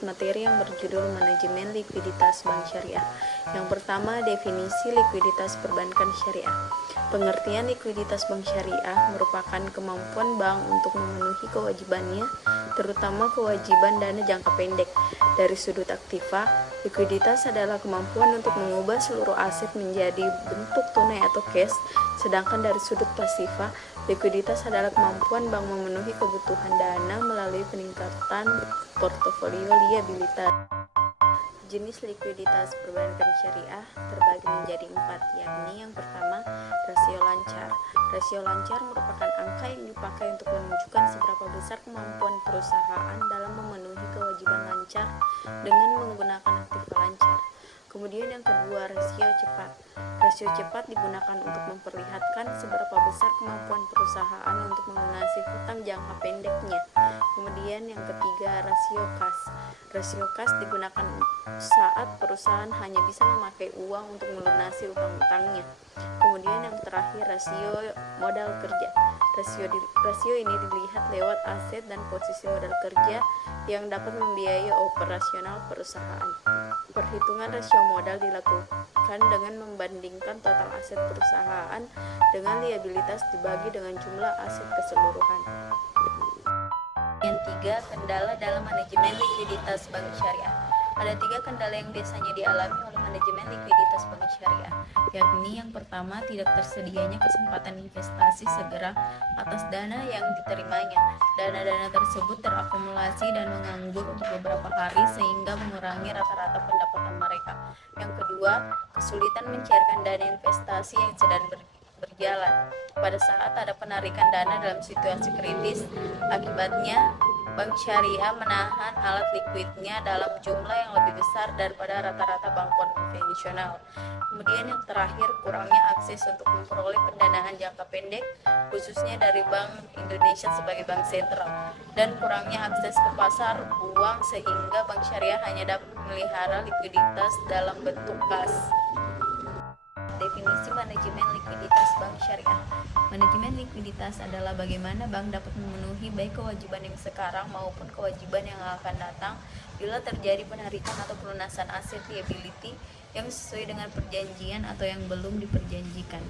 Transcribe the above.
materi yang berjudul Manajemen Likuiditas Bank Syariah. Yang pertama, definisi likuiditas perbankan syariah. Pengertian likuiditas bank syariah merupakan kemampuan bank untuk memenuhi kewajibannya, terutama kewajiban dana jangka pendek. Dari sudut aktiva, likuiditas adalah kemampuan untuk mengubah seluruh aset menjadi bentuk tunai atau cash, sedangkan dari sudut pasiva, likuiditas adalah kemampuan bank memenuhi kebutuhan dana melalui peningkatan portofolio liabilitas. Jenis likuiditas perbankan syariah terbagi menjadi 4, yakni yang pertama, rasio lancar. Rasio lancar merupakan angka yang dipakai untuk menunjukkan seberapa besar kemampuan perusahaan dalam memenuhi kewajiban lancar dengan menggunakan aktiva lancar. Kemudian yang kedua, rasio cepat. Rasio cepat digunakan untuk memperlihatkan seberapa besar kemampuan perusahaan untuk melunasi hutang jangka pendeknya. Kemudian yang ketiga, rasio kas. Rasio kas digunakan saat perusahaan hanya bisa memakai uang untuk melunasi utang-utangnya. Kemudian yang terakhir, rasio modal kerja. Rasio ini dilihat lewat aset dan posisi modal kerja yang dapat membiayai operasional perusahaan. Perhitungan rasio modal dilakukan dengan membandingkan total aset perusahaan dengan liabilitas dibagi dengan jumlah aset keseluruhan. Yang tiga, kendala dalam manajemen likuiditas bank syariah. Ada 3 kendala yang biasanya dialami oleh manajemen likuiditas bank syariah, yakni yang pertama, tidak tersedianya kesempatan investasi segera atas dana yang diterimanya. Dana-dana tersebut terakumulasi dan menganggur untuk beberapa hari sehingga mengurangi rata-rata pendapatan mereka. Yang kedua, kesulitan mencairkan dana investasi yang sedang berjalan pada saat ada penarikan dana dalam situasi kritis. Akibatnya, bank syariah menahan alat likuidnya dalam jumlah yang lebih besar daripada rata-rata bank konvensional. Kemudian yang terakhir, kurangnya akses untuk memperoleh pendanaan jangka pendek, khususnya dari Bank Indonesia sebagai bank sentral, dan kurangnya akses ke pasar uang sehingga bank syariah hanya dapat memelihara likuiditas dalam bentuk kas. Definisi manajemen likuiditas bank syariah. Manajemen likuiditas adalah bagaimana bank dapat memenuhi baik kewajiban yang sekarang maupun kewajiban yang akan datang bila terjadi penarikan atau pelunasan aset liability yang sesuai dengan perjanjian atau yang belum diperjanjikan.